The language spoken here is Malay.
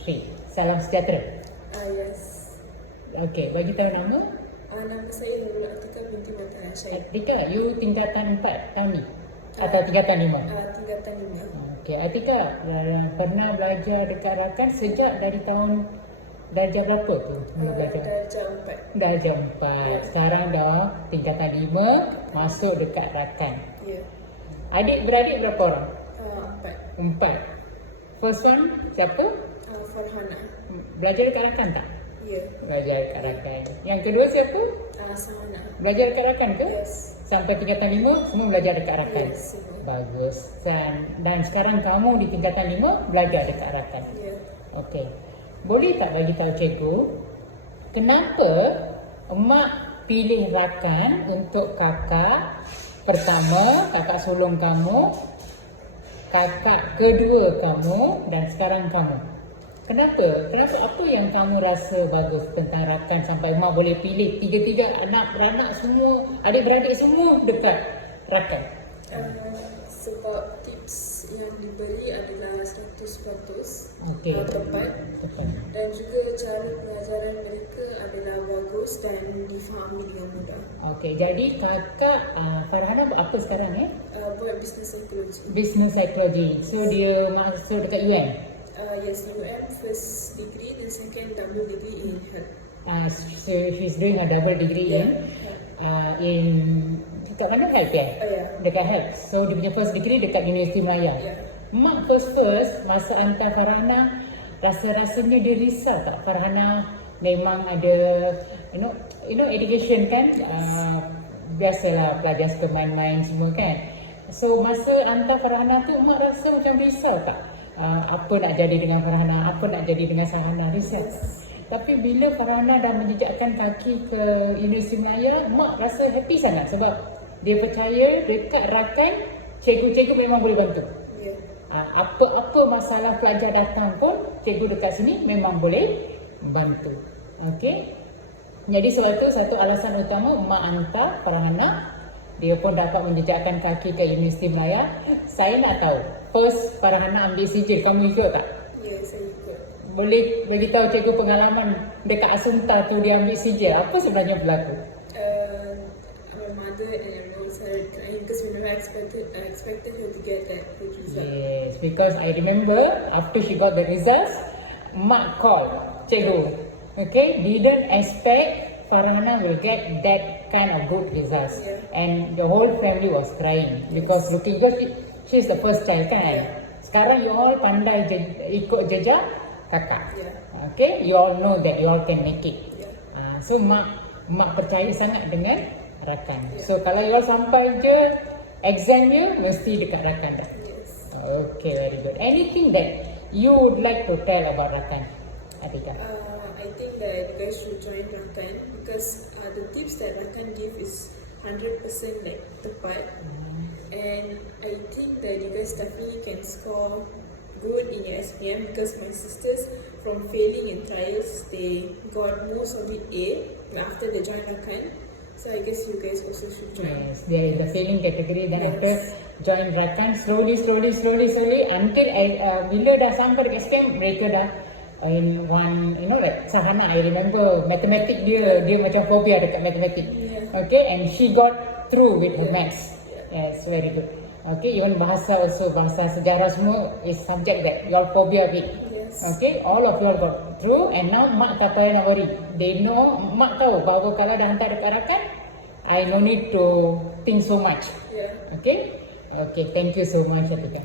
Okay, salam sejahtera. Ah yes. Okay, bagi tahu nama. Ah nama saya Nurul Atika binti Mata Syed. Atika, you tingkatan 4 tahun ni? Atau tingkatan 5? Ah tingkatan lima. Okay, Atika, uh, pernah belajar dekat rakan sejak dari tahun darjah berapa tu? Ah, belajar? darjah empat. Darjah 4. Sekarang dah tingkatan 5 masuk dekat rakan. Ya. Adik beradik berapa orang? Ah empat. Empat. First one siapa? Farhana. Belajar dekat rakan tak? Ya. Belajar dekat rakan. Yang kedua siapa? Ah Sahana. Belajar dekat rakan ke? Yes. Sampai tingkatan lima semua belajar dekat rakan. Yes. Bagus. Dan, dan sekarang kamu di tingkatan lima belajar dekat rakan. Ya. Okey. Boleh tak bagi tahu cikgu kenapa emak pilih rakan untuk kakak pertama, kakak sulung kamu, kakak kedua kamu dan sekarang kamu. Kenapa? Kenapa apa yang kamu rasa bagus tentang rakan sampai emak boleh pilih tiga-tiga anak beranak semua, adik-beradik semua dekat rakan? Ah sebab tips yang diberi adalah 100% Okey. ah, tepat Tepat. dan juga cara pengajaran mereka adalah bagus dan difahami dengan mudah. Okey, jadi kakak uh, Farhana buat apa sekarang eh? Ah buat business psychology. Business Psychology. So dia masuk dekat UM. Uh, yes, UM first degree dan second double degree in health. Uh, so she's doing a double degree in uh, in dekat mana health ya? Oh ya. Dekat health. So dia punya first degree dekat Universiti Melayu. Ya. Mak first first masa hantar Farhana rasa-rasanya dia risau tak Farhana memang ada you know you know education kan uh, biasalah pelajar suka main-main semua kan so masa hantar Farhana tu mak rasa macam risau tak uh, apa nak jadi dengan Farhana apa nak jadi dengan Sahana risau tapi bila Farhana dah menjejakkan kaki ke Universiti Melayu mak rasa happy sangat sebab dia percaya dekat rakan cikgu-cikgu memang boleh bantu Ya. Ah, apa-apa masalah pelajar datang pun cikgu dekat sini memang boleh bantu. Okey. Jadi sebab itu satu alasan utama mak hantar Farhana dia pun dapat menjejakkan kaki ke Universiti Melaya. Saya nak tahu, first Farhana ambil sijil, kamu ikut tak? Ya, saya ikut. Boleh bagi tahu cikgu pengalaman dekat Asunta tu dia ambil sijil. Apa sebenarnya berlaku? Uh, my mother and everyone started crying because we never expected I expected her to get that good result. Yes, because I remember after she got the results, Mak called cikgu. Okay, didn't expect Farhana will get that kind of good results, Yeah. and the whole family was crying because looking because she, she's the first child kan. Yeah. Sekarang you all pandai je, ikut jejak kakak. Yeah. Okay, you all know that you all can make it. Yeah. Ah, so mak mak percaya sangat dengan rakan. So kalau you all sampai je exam you mesti dekat rakan dah. Yes. Okay, very good. Anything that you would like to tell about Rakan, Uh, I think that you guys should join Rakan because uh, the tips that Rakan give is 100% like tepat and I think that you guys definitely can score good in your SPM because my sisters from failing in trials they got most of it A after they joined Rakan so I guess you guys also should join. Yes, they are in the failing category. Then Yes. after join Rakan, slowly, slowly, slowly, slowly until uh, bila dah sampai dekat SPM, mereka dah in one, you know like Sahana, I remember mathematics dia, dia macam phobia dekat mathematics. Yeah. Okay, and she got through with her Yeah. maths. Yes, very good. Okay, even bahasa also, bahasa sejarah semua is subject that you all phobia with. Yes. Okay, all of you all got through and now mak tak payah nak worry. They know, mak tahu bahawa kalau dah hantar dekat rakan, I no need to think so much. yeah Okay? Okay, thank you so much Atika.